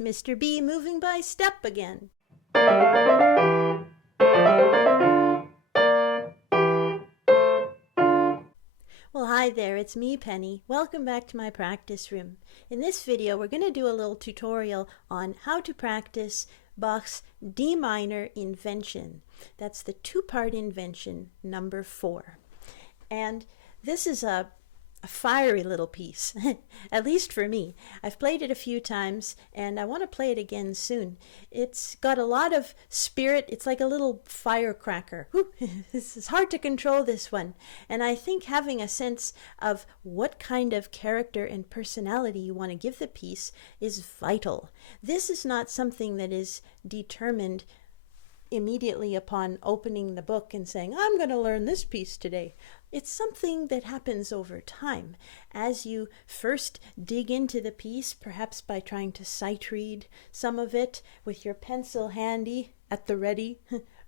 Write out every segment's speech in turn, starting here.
Mr. B moving by step again. Well, hi there, it's me, Penny. Welcome back to my practice room. In this video, we're going to do a little tutorial on how to practice Bach's D minor Invention. That's the two-part Invention, number 4. And this is a fiery little piece, at least for me. I've played it a few times and I want to play it again soon. It's got a lot of spirit. It's like a little firecracker. This is hard to control, this one. And I think having a sense of what kind of character and personality you want to give the piece is vital. This is not something that is determined immediately upon opening the book and saying, I'm going to learn this piece today. It's something that happens over time as you first dig into the piece, perhaps by trying to sight read some of it with your pencil handy at the ready,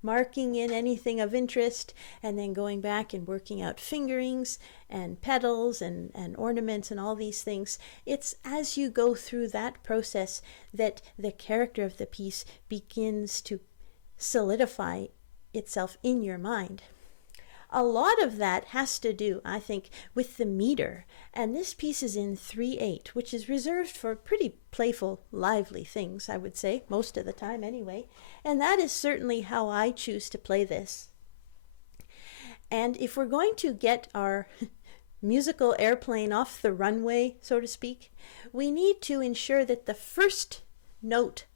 marking in anything of interest, and then going back and working out fingerings and pedals and ornaments and all these things. It's as you go through that process that the character of the piece begins to solidify itself in your mind. A lot of that has to do, I think, with the meter, and this piece is in 3/8, which is reserved for pretty playful, lively things, I would say, most of the time anyway, and that is certainly how I choose to play this. And if we're going to get our musical airplane off the runway, so to speak, we need to ensure that the first note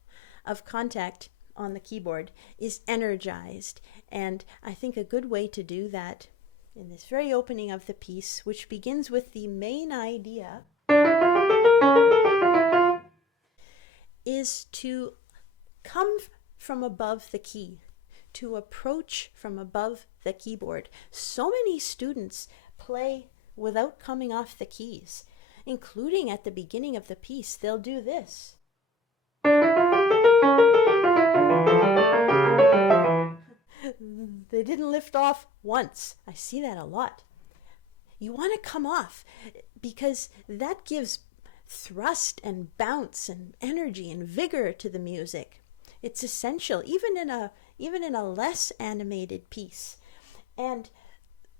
of contact on the keyboard is energized, and I think a good way to do that in this very opening of the piece, which begins with the main idea, is to come from above the key, to approach from above the keyboard. So many students play without coming off the keys, including at the beginning of the piece. They'll do this. They didn't lift off once. I see that a lot. You want to come off because that gives thrust and bounce and energy and vigor to the music. It's essential, even in a less animated piece. And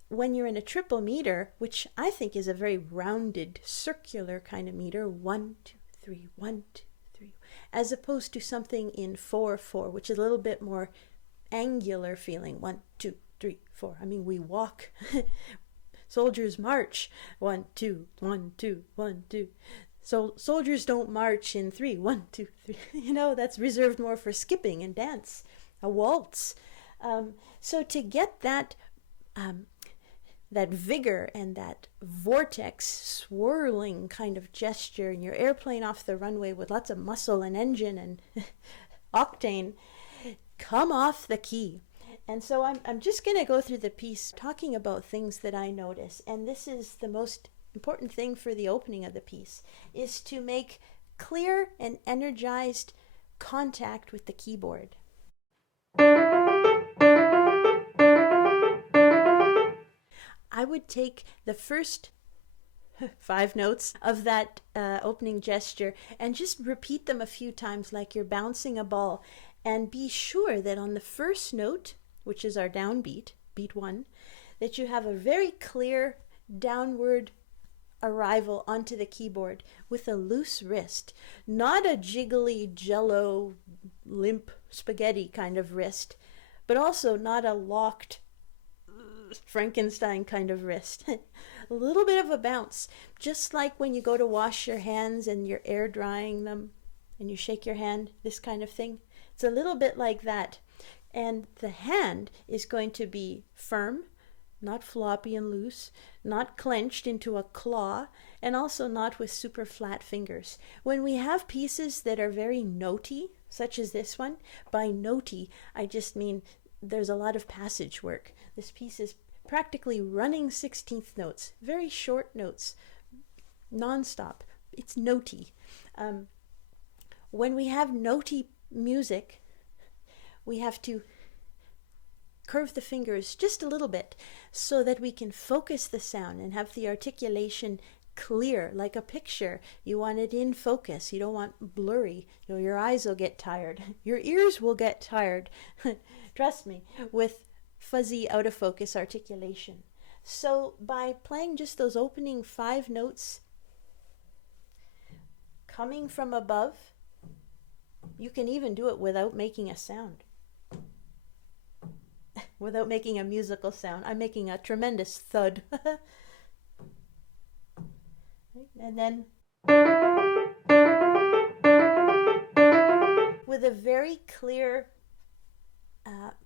when you're in a triple meter, which I think is a very rounded, circular kind of meter, 1, 2, 3, 1, 2, 3, as opposed to something in 4/4, which is a little bit more angular feeling, 1, 2, 3, 4. I mean, we walk. Soldiers march, 1, 2, 1, 2, 1, 2. So soldiers don't march in 3, 1, 2, 3. You know, that's reserved more for skipping and dance, a waltz. So to get that vigor and that vortex swirling kind of gesture in your airplane off the runway with lots of muscle and engine and octane, come off the key. And so I'm just going to go through the piece talking about things that I notice. And this is the most important thing for the opening of the piece, is to make clear and energized contact with the keyboard. I would take the first 5 notes of that opening gesture and just repeat them a few times like you're bouncing a ball. And be sure that on the first note, which is our downbeat, beat 1, that you have a very clear downward arrival onto the keyboard with a loose wrist, not a jiggly jello, limp spaghetti kind of wrist, but also not a locked Frankenstein kind of wrist. A little bit of a bounce, just like when you go to wash your hands and you're air drying them and you shake your hand, this kind of thing. It's a little bit like that. And the hand is going to be firm, not floppy and loose, not clenched into a claw, and also not with super flat fingers. When we have pieces that are very notey, such as this one, by notey, I just mean there's a lot of passage work. This piece is practically running 16th notes, very short notes, non-stop. It's notey. When we have notey music, we have to curve the fingers just a little bit so that we can focus the sound and have the articulation clear, like a picture. You want it in focus. You don't want blurry. Your eyes will get tired. Your ears will get tired. Trust me, with fuzzy, out of focus articulation. So by playing just those opening 5 notes coming from above, you can even do it without making a sound. Without making a musical sound. I'm making a tremendous thud. And then with a very clear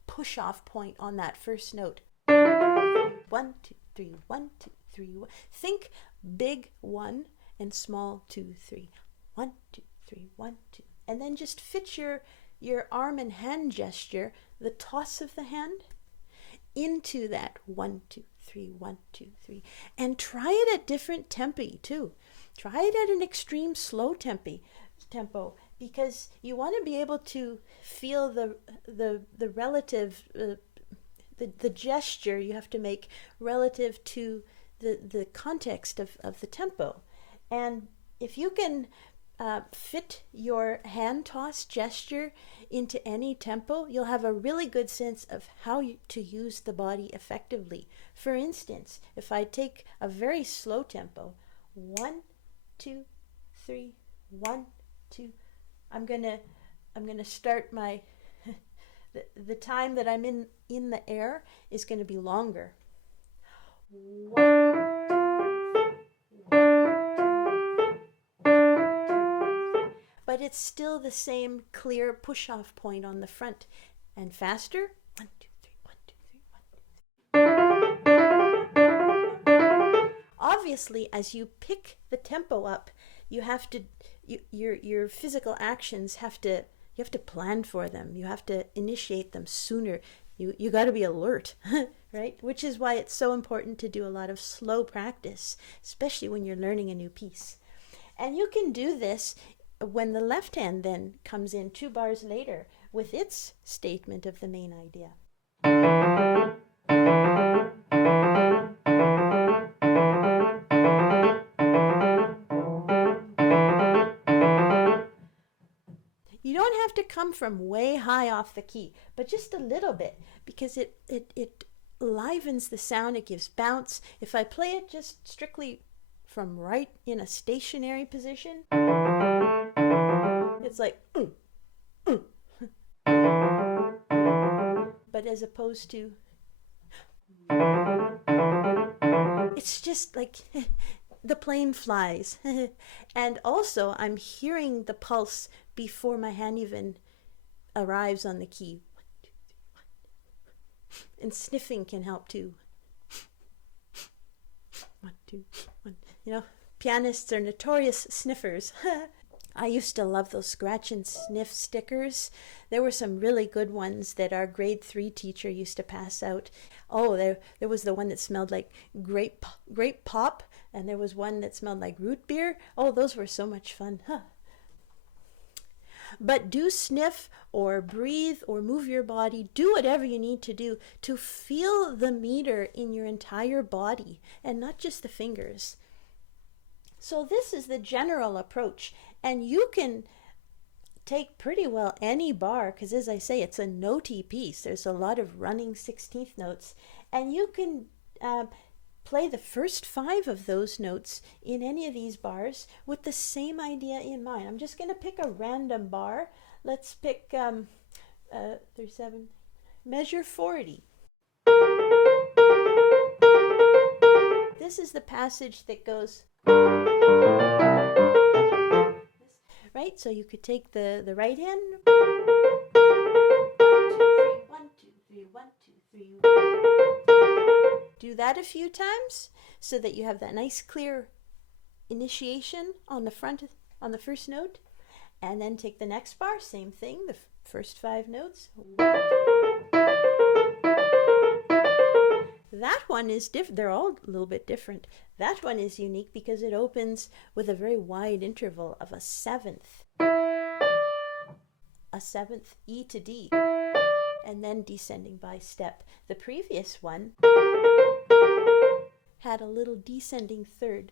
push-off point on that first note. 1, 2, 3, 1, 2, 3. Think big 1 and small 2, 3. 1, 2, 3, 1, 2. And then just fit your arm and hand gesture, the toss of the hand, into that 1, 2, 3, 1, 2, 3. And try it at different tempi too. Try it at an extreme slow tempo, because you want to be able to feel the relative the gesture you have to make relative to the context of the tempo. And if you can fit your hand toss gesture into any tempo, you'll have a really good sense of how to use the body effectively. For instance, if I take a very slow tempo, 1, 2, 3, 1, 2, I'm gonna start my the time that I'm in the air is going to be longer. 1, 2, but it's still the same clear push-off point on the front. And faster. 1, 2, 3, 1, 2, 3, 1, 2, 3. Obviously, as you pick the tempo up, you have to your physical actions you have to plan for them. You have to initiate them sooner. You got to be alert, right? Which is why it's so important to do a lot of slow practice, especially when you're learning a new piece. And you can do this when the left hand then comes in 2 bars later with its statement of the main idea. You don't have to come from way high off the key, but just a little bit, because it livens the sound, it gives bounce. If I play it just strictly from right in a stationary position, it's like, but as opposed to, it's just like the plane flies. And also I'm hearing the pulse before my hand even arrives on the key. 1, 2, 3, 1. And sniffing can help too. 1, 2, 1. You know, pianists are notorious sniffers. I used to love those scratch and sniff stickers. There were some really good ones that our grade 3 teacher used to pass out. Oh, there was the one that smelled like grape pop, and there was one that smelled like root beer. Oh, those were so much fun. But do sniff or breathe or move your body. Do whatever you need to do to feel the meter in your entire body and not just the fingers. So this is the general approach, and you can take pretty well any bar, because as I say, it's a notey piece. There's a lot of running 16th notes, and you can play the first 5 of those notes in any of these bars with the same idea in mind. I'm just going to pick a random bar. Let's pick 37, measure 40. This is the passage that goes, right? So you could take the right hand. 1, 2, 3, 1, 2, 3, 1, 2, 3. Do that a few times so that you have that nice clear initiation on the front, on the first note, and then take the next bar, same thing, the first 5 notes. That one is different. They're all a little bit different. That one is unique because it opens with a very wide interval of a 7th. A 7th E to D, and then descending by step. The previous one had a little descending 3rd.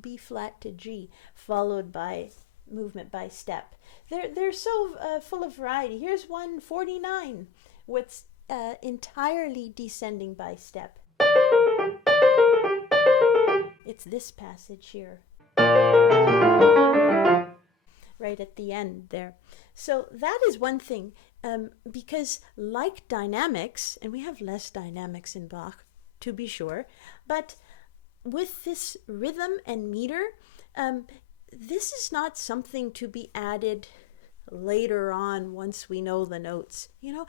B flat to G, followed by movement by step. They're so full of variety. Here's 149 with entirely descending by step. It's this passage here, right at the end there. So that is one thing, because like dynamics, and we have less dynamics in Bach, to be sure, but with this rhythm and meter, this is not something to be added later on once we know the notes. You know,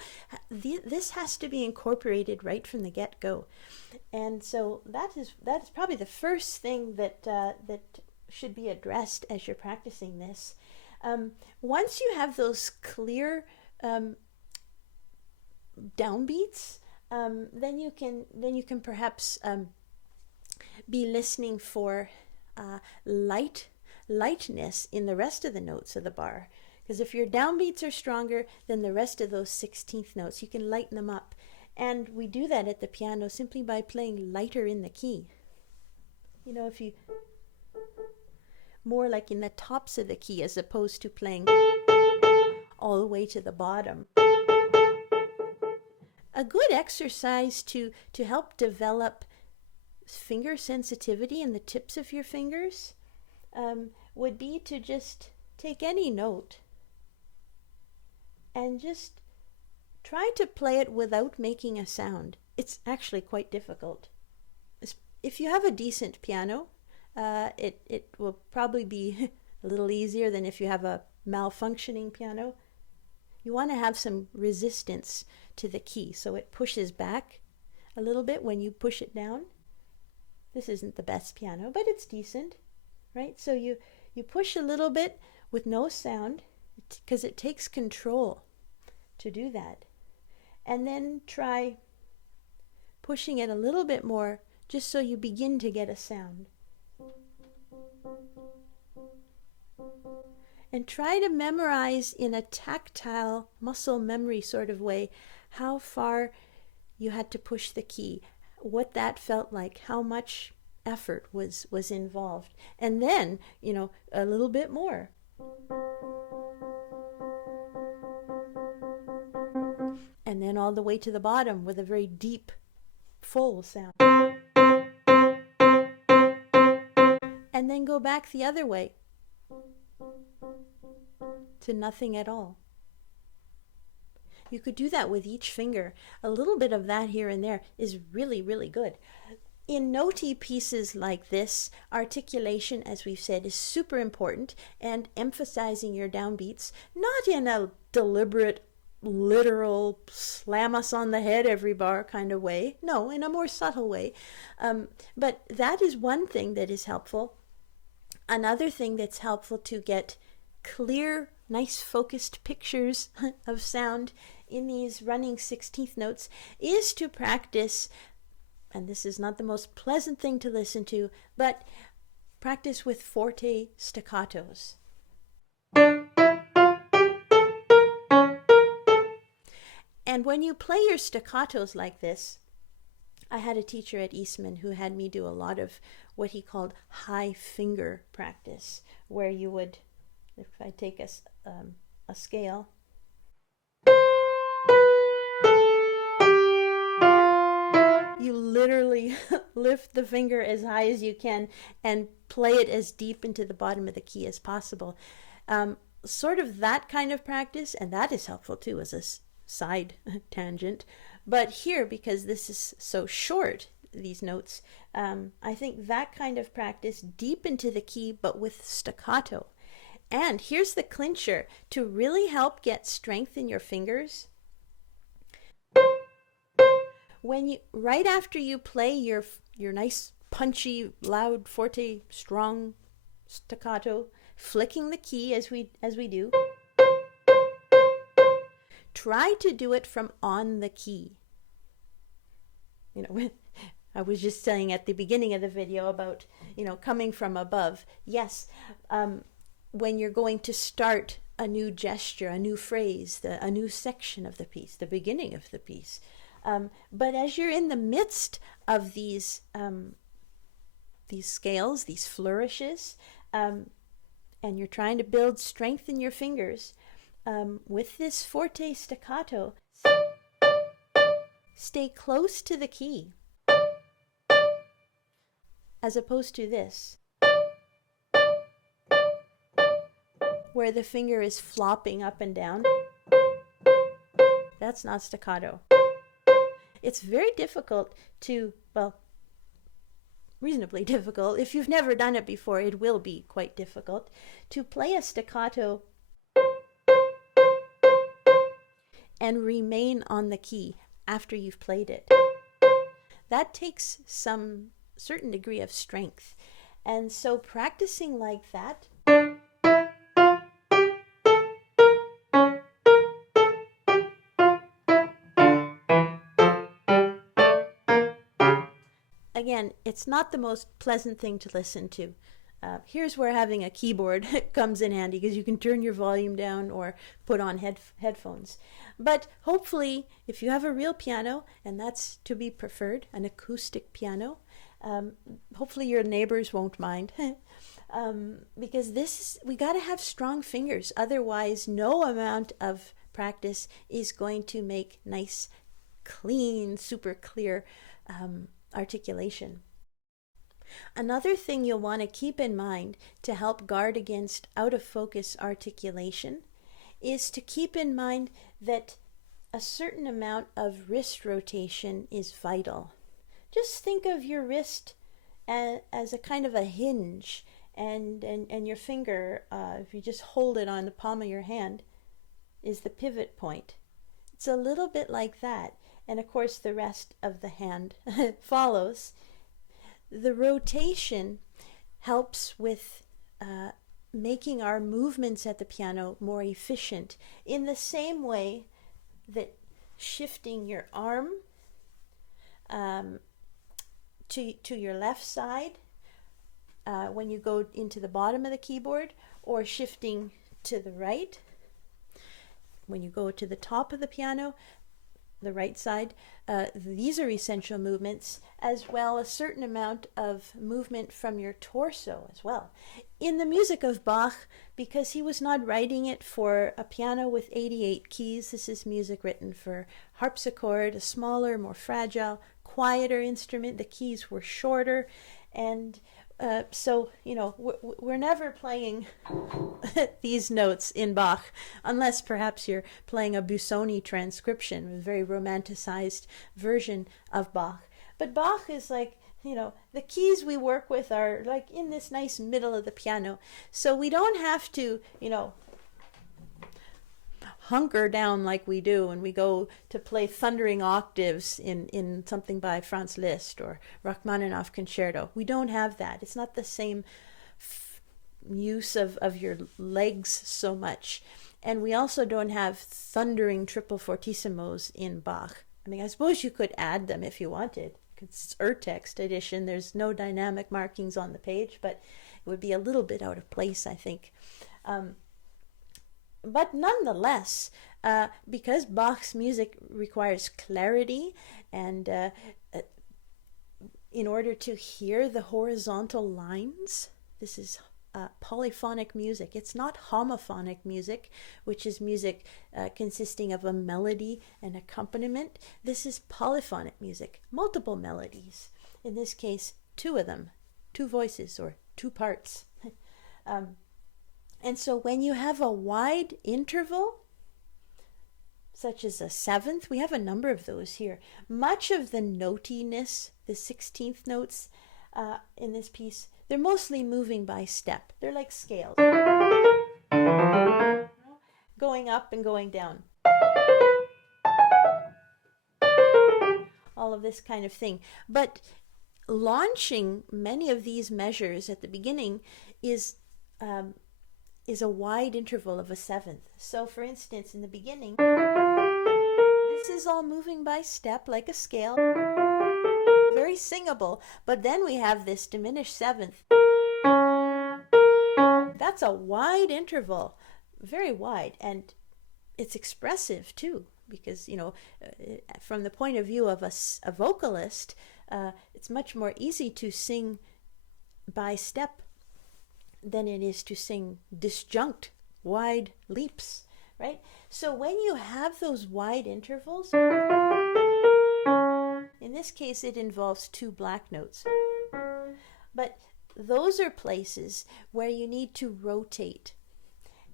this has to be incorporated right from the get-go. And so that is probably the first thing that should be addressed as you're practicing this. Once you have those clear downbeats, then you can perhaps be listening for lightness in the rest of the notes of the bar. Because if your downbeats are stronger than the rest of those 16th notes, you can lighten them up. And we do that at the piano simply by playing lighter in the key. You know, if you more like in the tops of the key as opposed to playing all the way to the bottom. A good exercise to help develop finger sensitivity in the tips of your fingers would be to just take any note and just try to play it without making a sound. It's actually quite difficult. If you have a decent piano, it will probably be a little easier than if you have a malfunctioning piano. You want to have some resistance to the key so it pushes back a little bit when you push it down. This isn't the best piano, but it's decent, right? So you push a little bit with no sound because it takes control to do that. And then try pushing it a little bit more just so you begin to get a sound. And try to memorize in a tactile muscle memory sort of way how far you had to push the key, what that felt like, how much effort was involved. And then, you know, a little bit more. And then all the way to the bottom with a very deep, full sound. And then go back the other way to nothing at all. You could do that with each finger. A little bit of that here and there is really, really good. In notey pieces like this, articulation, as we've said, is super important, and emphasizing your downbeats, not in a deliberate, literal, slam us on the head every bar kind of way. No, in a more subtle way. But that is one thing that is helpful. Another thing that's helpful to get clear, nice focused pictures of sound in these running 16th notes is to practice, and this is not the most pleasant thing to listen to, but practice with forte staccatos. And when you play your staccatos like this, I had a teacher at Eastman who had me do a lot of what he called high finger practice, where you would, if I take a scale, you literally lift the finger as high as you can and play it as deep into the bottom of the key as possible. Sort of that kind of practice, and that is helpful too as a side tangent. But here, because this is so short, these notes, I think that kind of practice deep into the key but with staccato. And here's the clincher to really help get strength in your fingers. When you, right after you play your nice punchy, loud, forte, strong staccato, flicking the key as we do, try to do it from on the key. You know, I was just saying at the beginning of the video about, you know, coming from above. Yes, when you're going to start a new gesture, a new phrase, a new section of the piece, the beginning of the piece. But as you're in the midst of these these scales, these flourishes, and you're trying to build strength in your fingers, with this forte staccato, stay close to the key, as opposed to this, where the finger is flopping up and down. That's not staccato. It's very difficult to, well, reasonably difficult. If you've never done it before, it will be quite difficult to play a staccato and remain on the key after you've played it. That takes some certain degree of strength. And so practicing like that again, it's not the most pleasant thing to listen to. Here's where having a keyboard comes in handy, because you can turn your volume down or put on headphones. But hopefully, if you have a real piano, and that's to be preferred, an acoustic piano, hopefully your neighbors won't mind. Because we got to have strong fingers. Otherwise, no amount of practice is going to make nice, clean, super clear articulation. Another thing you'll want to keep in mind to help guard against out of focus articulation is to keep in mind that a certain amount of wrist rotation is vital. Just think of your wrist as a kind of a hinge, and your finger, if you just hold it on the palm of your hand, is the pivot point. It's a little bit like that. And of course the rest of the hand follows. The rotation helps with making our movements at the piano more efficient, in the same way that shifting your arm to your left side when you go into the bottom of the keyboard, or shifting to the right when you go to the top of the piano, the right side. These are essential movements, as well as a certain amount of movement from your torso as well. In the music of Bach, because he was not writing it for a piano with 88 keys, this is music written for harpsichord, a smaller, more fragile, quieter instrument. The keys were shorter, and so, you know, we're never playing these notes in Bach, unless perhaps you're playing a Busoni transcription, a very romanticized version of Bach. But Bach is like, you know, the keys we work with are like in this nice middle of the piano. So we don't have to, you know, hunker down like we do when we go to play thundering octaves in something by Franz Liszt or Rachmaninoff concerto. We don't have that. It's not the same use of your legs so much. And we also don't have thundering triple fortissimos in Bach. I mean, I suppose you could add them if you wanted. It's Urtext edition. There's no dynamic markings on the page, but it would be a little bit out of place, I think. But nonetheless, because Bach's music requires clarity, and in order to hear the horizontal lines, this is polyphonic music. It's not homophonic music, which is music consisting of a melody and accompaniment. This is polyphonic music, multiple melodies. In this case, two of them, two voices or two parts. And so when you have a wide interval, such as a seventh, we have a number of those here. Much of the notiness, the 16th notes in this piece, they're mostly moving by step. They're like scales, going up and going down. All of this kind of thing. But launching many of these measures at the beginning is a wide interval of a seventh. So for instance, in the beginning, this is all moving by step like a scale, very singable, but then we have this diminished seventh. That's a wide interval, very wide, and it's expressive too, because, you know, from the point of view of a vocalist, it's much more easy to sing by step than it is to sing disjunct, wide leaps, right? So when you have those wide intervals, in this case it involves two black notes, but those are places where you need to rotate.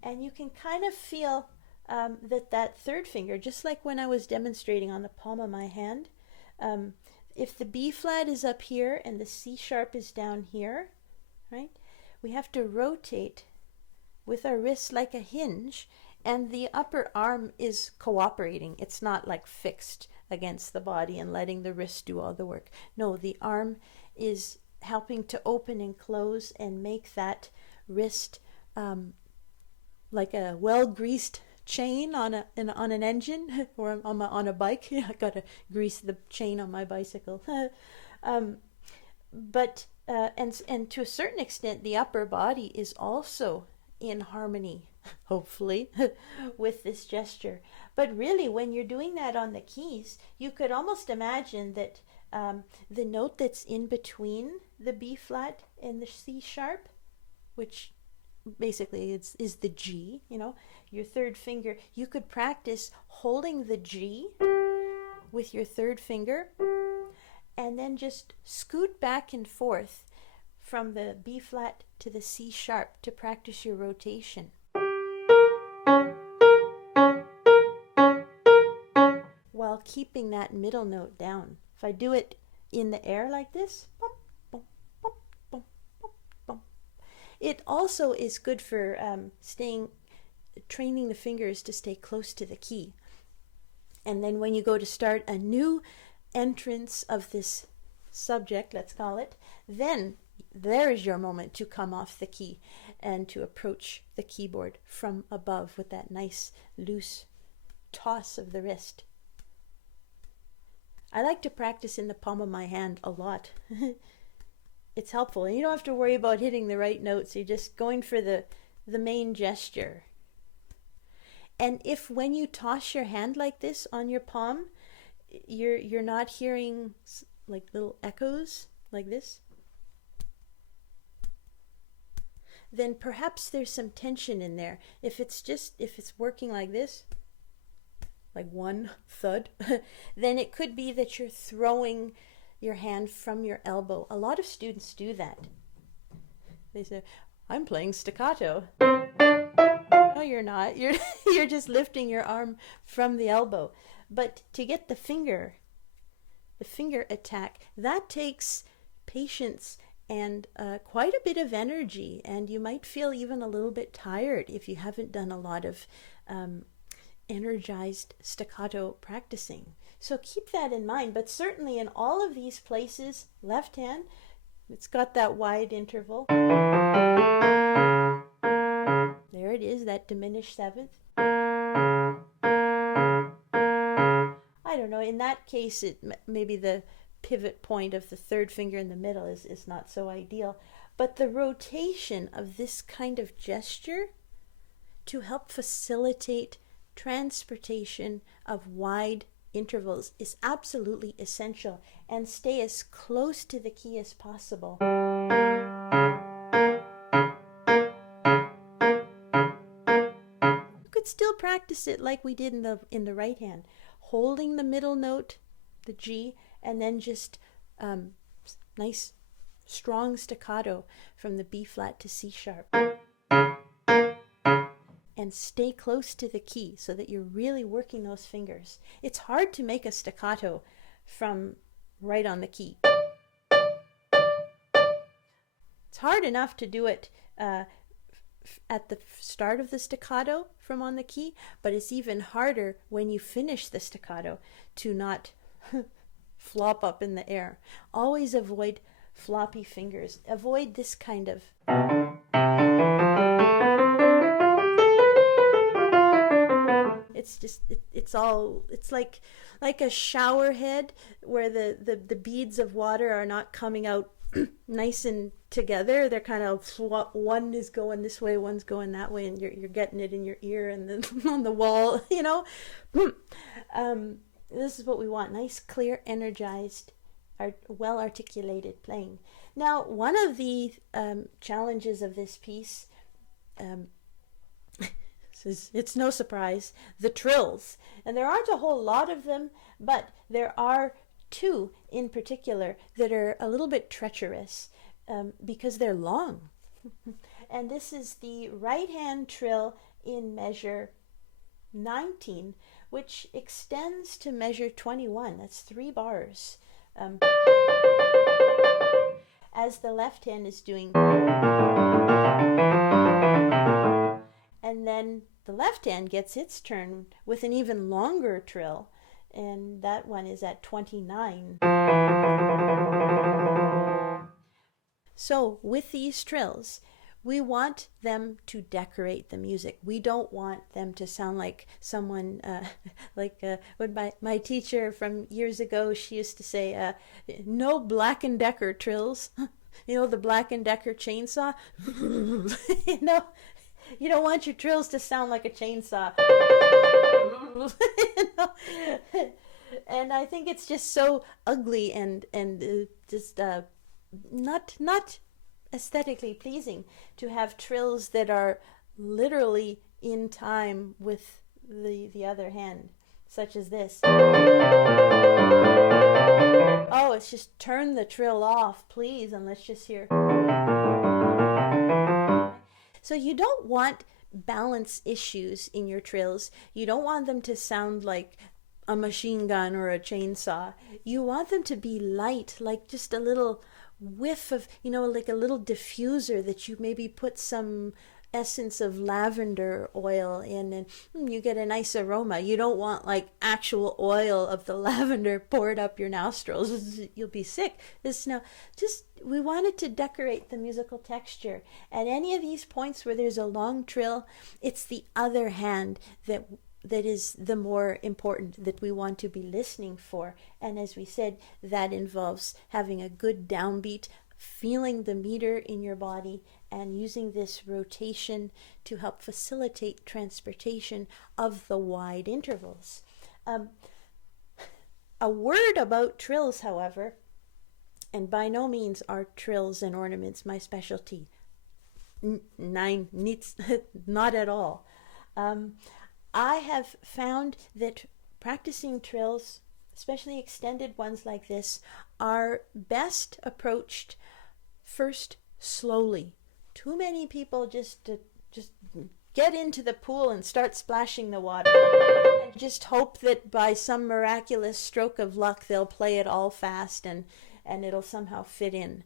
And you can kind of feel that third finger, just like when I was demonstrating on the palm of my hand, if the B flat is up here and the C sharp is down here, right, we have to rotate with our wrists like a hinge, and the upper arm is cooperating. It's not like fixed against the body and letting the wrist do all the work. No, the arm is helping to open and close and make that wrist like a well-greased chain on an engine or on a bike. I gotta grease the chain on my bicycle. But to a certain extent, the upper body is also in harmony, hopefully, with this gesture. But really, when you're doing that on the keys, you could almost imagine that the note that's in between the B flat and the C sharp, which basically is the G, you know, your third finger, you could practice holding the G with your third finger and then just scoot back and forth from the B flat to the C sharp to practice your rotation. While keeping that middle note down. If I do it in the air like this, it also is good for training the fingers to stay close to the key. And then when you go to start a new entrance of this subject, let's call it, then there is your moment to come off the key and to approach the keyboard from above with that nice loose toss of the wrist. I like to practice in the palm of my hand a lot. It's helpful, and you don't have to worry about hitting the right notes. You're just going for the main gesture. And if when you toss your hand like this on your palm, you're not hearing like little echoes like this, then perhaps there's some tension in there. If it's working like this, like one thud, then it could be that you're throwing your hand from your elbow. A lot of students do that. They say, I'm playing staccato. No, you're not. You're just lifting your arm from the elbow. But to get the finger attack, that takes patience and quite a bit of energy, and you might feel even a little bit tired if you haven't done a lot of energized staccato practicing. So keep that in mind, but certainly in all of these places, left hand, it's got that wide interval. There it is, that diminished seventh. I don't know, in that case, maybe the pivot point of the third finger in the middle is not so ideal. But the rotation of this kind of gesture to help facilitate transportation of wide intervals is absolutely essential, and stay as close to the key as possible. You could still practice it like we did in the right hand, holding the middle note, the G, and then just nice strong staccato from the B flat to C sharp. And stay close to the key so that you're really working those fingers. It's hard to make a staccato from right on the key. It's hard enough to do it at the start of the staccato from on the key, but it's even harder when you finish the staccato to not flop up in the air. Always avoid floppy fingers. Avoid this kind of it's like a shower head where the beads of water are not coming out nice and together. They're kind of, one is going this way, one's going that way, and you're getting it in your ear and then on the wall, you know. This is what we want, nice, clear, energized well articulated playing. Now, one of the challenges of this piece, it's no surprise, the trills. And there aren't a whole lot of them, but there are two in particular that are a little bit treacherous because they're long. And this is the right hand trill in measure 19, which extends to measure 21. That's 3 bars. As the left hand is doing. And then the left hand gets its turn with an even longer trill, and that one is at 29. So with these trills, we want them to decorate the music. We don't want them to sound like someone, when my teacher from years ago, she used to say, no Black & Decker trills. You know, the Black & Decker chainsaw? You know, you don't want your trills to sound like a chainsaw. You know? And I think it's just so ugly and just not aesthetically pleasing to have trills that are literally in time with the other hand, such as this. Oh, it's just turn the trill off, please, and let's just hear. So you don't want balance issues in your trills. You don't want them to sound like a machine gun or a chainsaw. You want them to be light, like just a little whiff of, you know, like a little diffuser that you maybe put some essence of lavender oil in, and you get a nice aroma. You don't want like actual oil of the lavender poured up your nostrils. You'll be sick. We wanted to decorate the musical texture. At any of these points where there's a long trill, it's the other hand that is the more important, that we want to be listening for. And as we said, that involves having a good downbeat, feeling the meter in your body, and using this rotation to help facilitate transportation of the wide intervals. A word about trills, however, and by no means are trills and ornaments my specialty. Not at all. I have found that practicing trills, especially extended ones like this, are best approached first slowly. Too many people just get into the pool and start splashing the water and just hope that by some miraculous stroke of luck they'll play it all fast and it'll somehow fit in.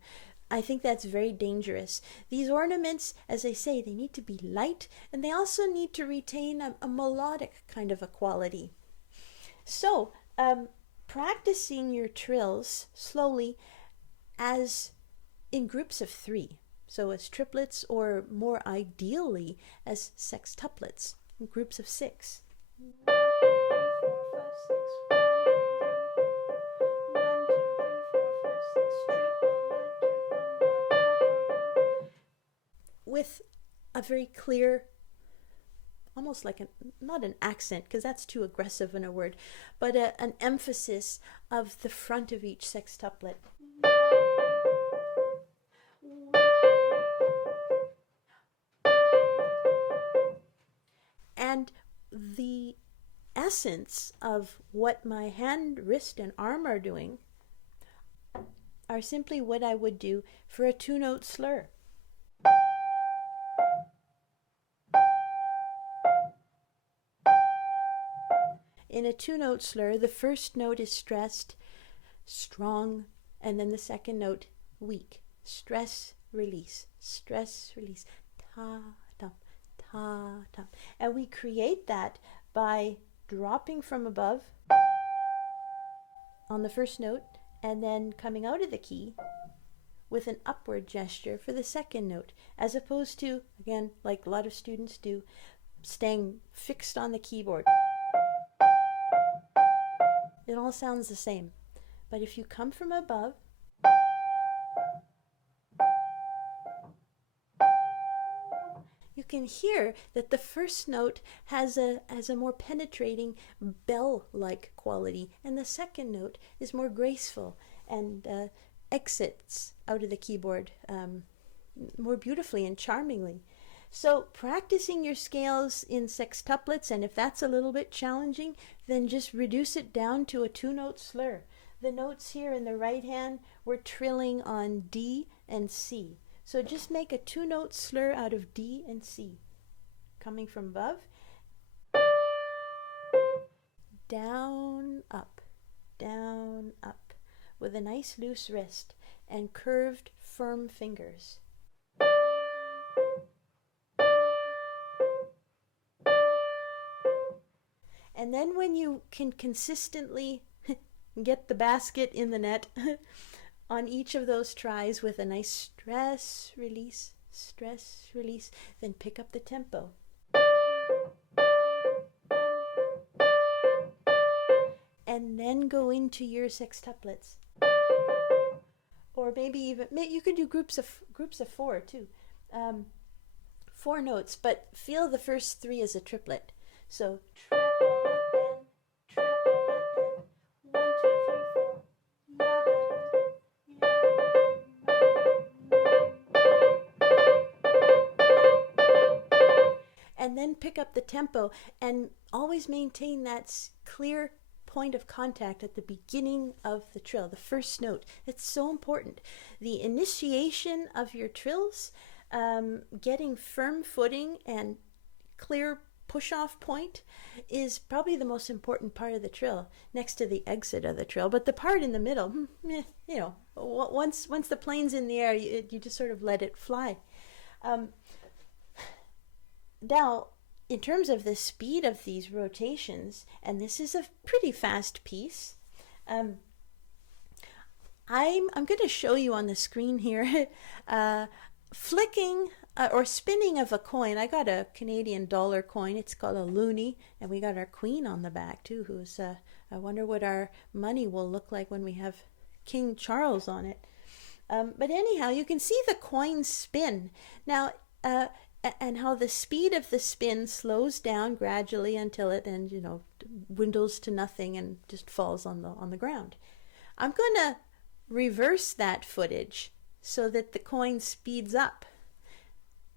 I think that's very dangerous. These ornaments, as I say, they need to be light, and they also need to retain a melodic kind of a quality. So, practicing your trills slowly as in groups of 3. So as triplets, or more ideally as sextuplets, in groups of 6. With a very clear, almost like not an accent, because that's too aggressive in a word, but an emphasis of the front of each sextuplet. And the essence of what my hand, wrist, and arm are doing are simply what I would do for a 2-note slur. In a 2-note slur, the first note is stressed, strong, and then the second note weak. Stress, release, ta-tum, ta-tum. And we create that by dropping from above on the first note and then coming out of the key with an upward gesture for the second note, as opposed to, again, like a lot of students do, staying fixed on the keyboard. It all sounds the same. But if you come from above, you can hear that the first note has a more penetrating bell-like quality, and the second note is more graceful and exits out of the keyboard more beautifully and charmingly. So practicing your scales in sextuplets, and if that's a little bit challenging, then just reduce it down to a 2-note slur. The notes here in the right hand, we're trilling on D and C. So just make a 2-note slur out of D and C. Coming from above, down, up, with a nice loose wrist and curved, firm fingers. And then when you can consistently get the basket in the net on each of those tries with a nice stress, release, then pick up the tempo. And then go into your sextuplets. Or maybe even, you could do groups of 4 too. 4 notes, but feel the first 3 as a triplet. So treble and 1, 2, 3, 4. And then pick up the tempo and always maintain that clear point of contact at the beginning of the trill, the first note. It's so important. The initiation of your trills, getting firm footing and clear push-off point is probably the most important part of the trill, next to the exit of the trill. But the part in the middle, you know, once the plane's in the air, you just sort of let it fly. Now, in terms of the speed of these rotations, and this is a pretty fast piece, I'm going to show you on the screen here flicking or spinning of a coin. I got a Canadian dollar coin. It's called a loonie, and we got our queen on the back too, who's I wonder what our money will look like when we have King Charles on it. But anyhow, you can see the coin spin now, and how the speed of the spin slows down gradually until it then, you know, dwindles to nothing and just falls on the ground. I'm going to reverse that footage so that the coin speeds up.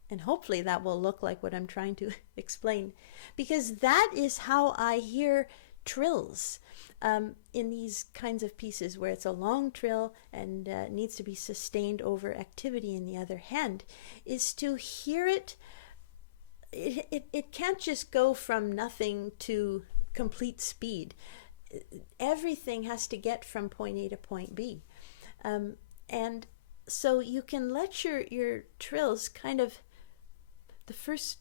And hopefully that will look like what I'm trying to explain, because that is how I hear trills in these kinds of pieces where it's a long trill and needs to be sustained over activity in the other hand, is to hear it. It can't just go from nothing to complete speed. Everything has to get from point A to point B. And so you can let your trills kind of, the first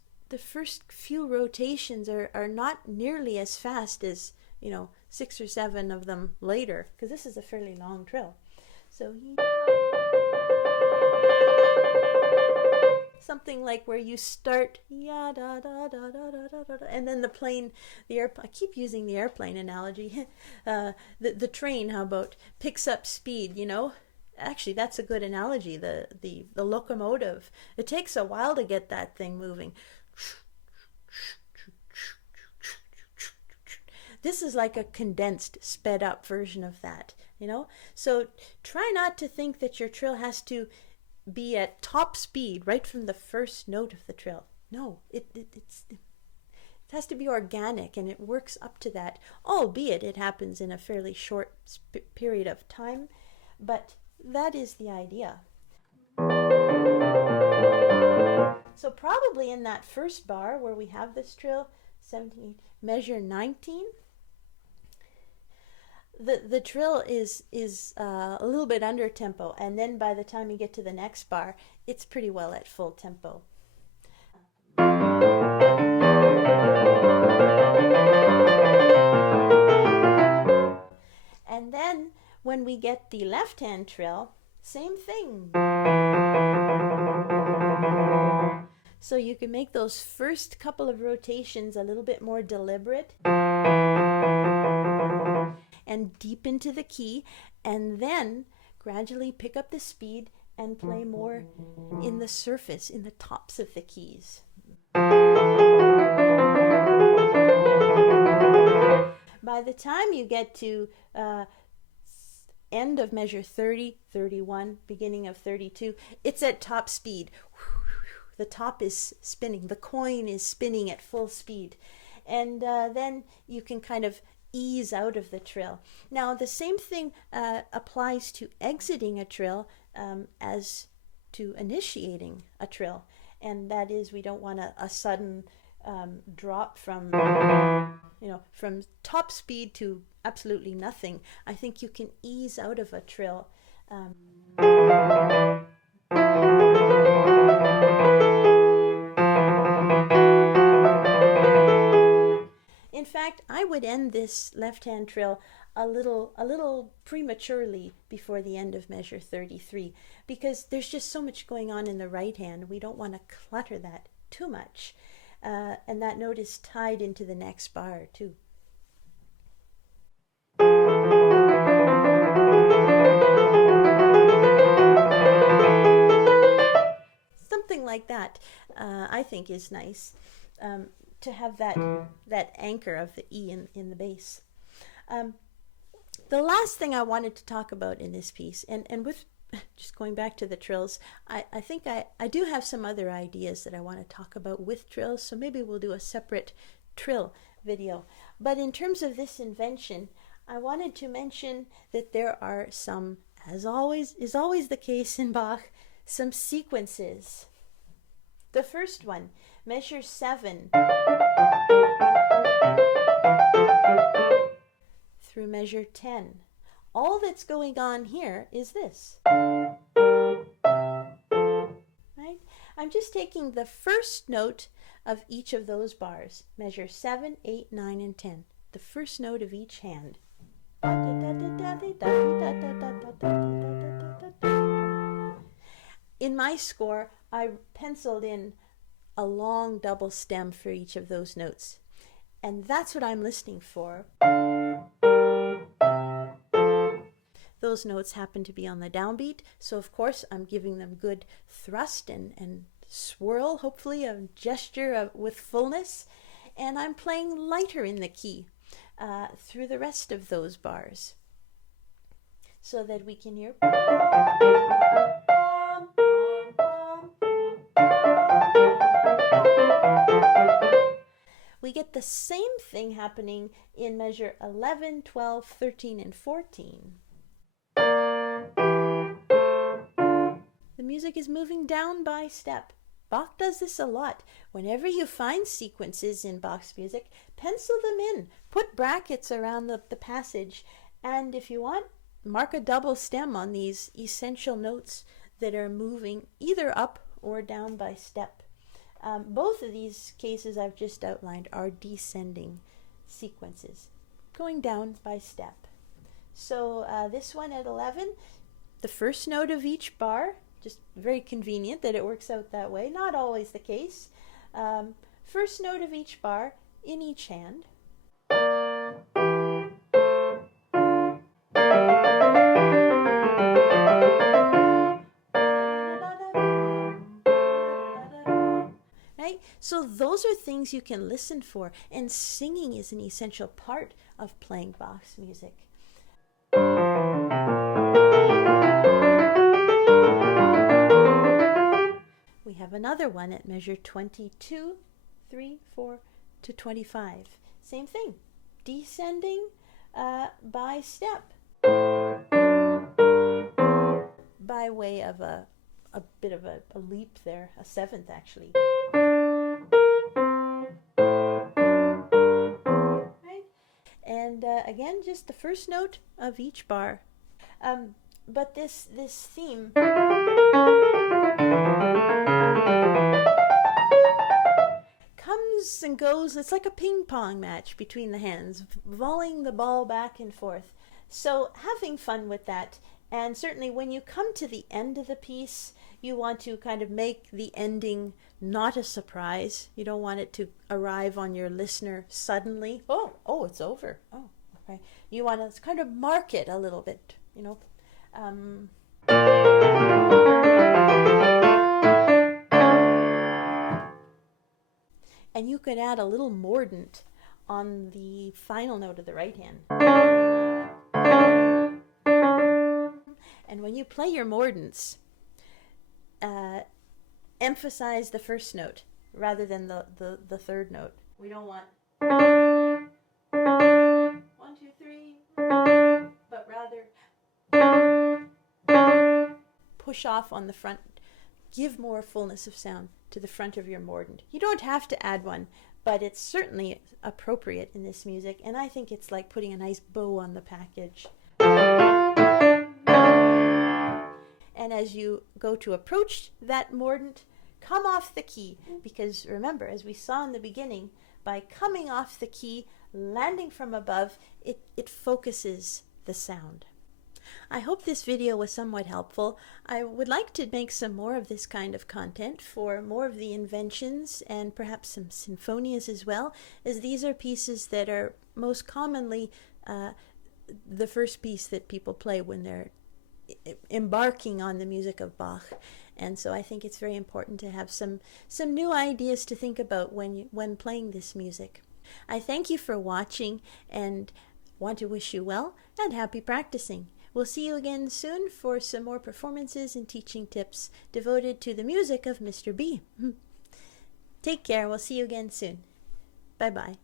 few rotations are not nearly as fast as, you know, 6 or 7 of them later, because this is a fairly long trill. So something like where you start ya da da da da da da da, and then the plane, the airplane. I keep using the airplane analogy. The train, how about, picks up speed, you know. Actually, that's a good analogy. The locomotive, it takes a while to get that thing moving. This is like a condensed, sped up version of that, you know. So try not to think that your trill has to be at top speed right from the first note of the trill. No, it has to be organic, and it works up to that, albeit it happens in a fairly short period of time, but that is the idea. So probably in that first bar where we have this trill, 17, measure 19, the trill is a little bit under tempo, and then by the time you get to the next bar, it's pretty well at full tempo. And then when we get the left-hand trill, same thing. So you can make those first couple of rotations a little bit more deliberate and deep into the key, and then gradually pick up the speed and play more in the surface, in the tops of the keys. By the time you get to end of measure 30, 31, beginning of 32, it's at top speed. The top is spinning, the coin is spinning at full speed. And then you can kind of ease out of the trill. Now the same thing applies to exiting a trill as to initiating a trill, and that is we don't want a sudden drop from from top speed to absolutely nothing. I think you can ease out of a trill. In fact, I would end this left-hand trill a little prematurely before the end of measure 33, because there's just so much going on in the right hand. We don't want to clutter that too much. And that note is tied into the next bar too. Something like that, I think, is nice. To have that anchor of the E in the bass. The last thing I wanted to talk about in this piece, and with just going back to the trills, I think I do have some other ideas that I want to talk about with trills, so maybe we'll do a separate trill video. But in terms of this invention, I wanted to mention that there are some, as always is always the case in Bach, some sequences. The first one, measure 7 through measure 10. All that's going on here is this. Right? I'm just taking the first note of each of those bars, measure 7, 8, 9, and 10. The first note of each hand. In my score, I penciled in a long double stem for each of those notes. And that's what I'm listening for. Those notes happen to be on the downbeat, so of course I'm giving them good thrust and swirl, hopefully a gesture with fullness. And I'm playing lighter in the key through the rest of those bars, so that we can hear. We get the same thing happening in measure 11, 12, 13, and 14. The music is moving down by step. Bach does this a lot. Whenever you find sequences in Bach's music, pencil them in. Put brackets around the passage. And if you want, mark a double stem on these essential notes that are moving either up or down by step. Both of these cases I've just outlined are descending sequences, going down by step. So this one at 11, the first note of each bar, just very convenient that it works out that way, not always the case. First note of each bar in each hand. Right? So those are things you can listen for, and singing is an essential part of playing Bach's music. We have another one at measure 22, 3, 4 to 25. Same thing, descending by step, by way of a bit of a leap there, a seventh actually. Right? And again, just the first note of each bar. But this theme comes and goes. It's like a ping pong match between the hands, volleying the ball back and forth. So having fun with that. And certainly when you come to the end of the piece, you want to kind of make the ending not a surprise. You don't want it to arrive on your listener suddenly. Oh, it's over. Oh, okay. You want to kind of mark it a little bit, you know. And you could add a little mordant on the final note of the right hand. And when you play your mordents, emphasize the first note rather than the third note. We don't want 1, 2, 3, but rather push off on the front. Give more fullness of sound to the front of your mordent. You don't have to add one, but it's certainly appropriate in this music, and I think it's like putting a nice bow on the package. And as you go to approach that mordent, come off the key, because remember, as we saw in the beginning, by coming off the key, landing from above, it focuses the sound. I hope this video was somewhat helpful. I would like to make some more of this kind of content for more of the inventions and perhaps some sinfonias as well, as these are pieces that are most commonly the first piece that people play when they're embarking on the music of Bach. And so I think it's very important to have some new ideas to think about when playing this music. I thank you for watching and want to wish you well and happy practicing. We'll see you again soon for some more performances and teaching tips devoted to the music of Mr. B. Take care. We'll see you again soon. Bye-bye.